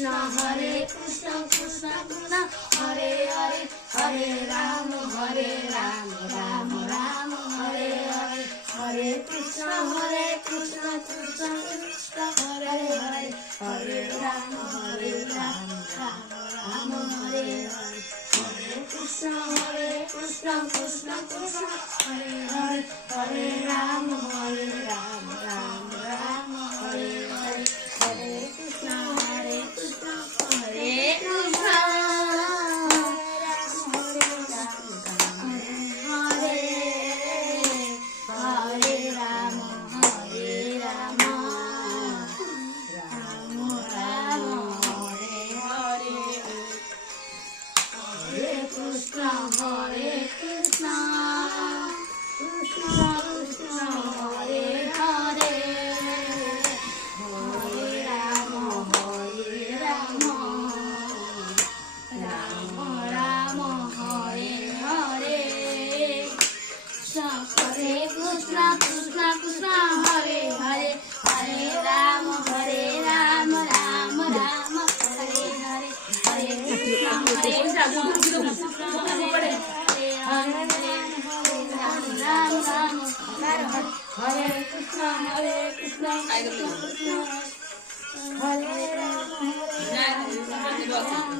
Krishna Krishna Krishna Hare Hare Hare Ram Ram Ram Hare Hare Hare Krishna Krishna Krishna Hare Hare Hare Ram Ram Hare Hare Hare Krishna Krishna Krishna Hare Hare Hare Ram Ram Hare Hare Hare Krishna Hare Krishna Hare Krishna, Krishna Krishna Hare Hare, Hare Rama, Rama Rama Hare Hare. Hare Krishna, Krishna Krishna Hare Hare, Hare Rama, Rama Rama Hare Hare, Hare Krishna, Krishna Hare Krishna Hare Rama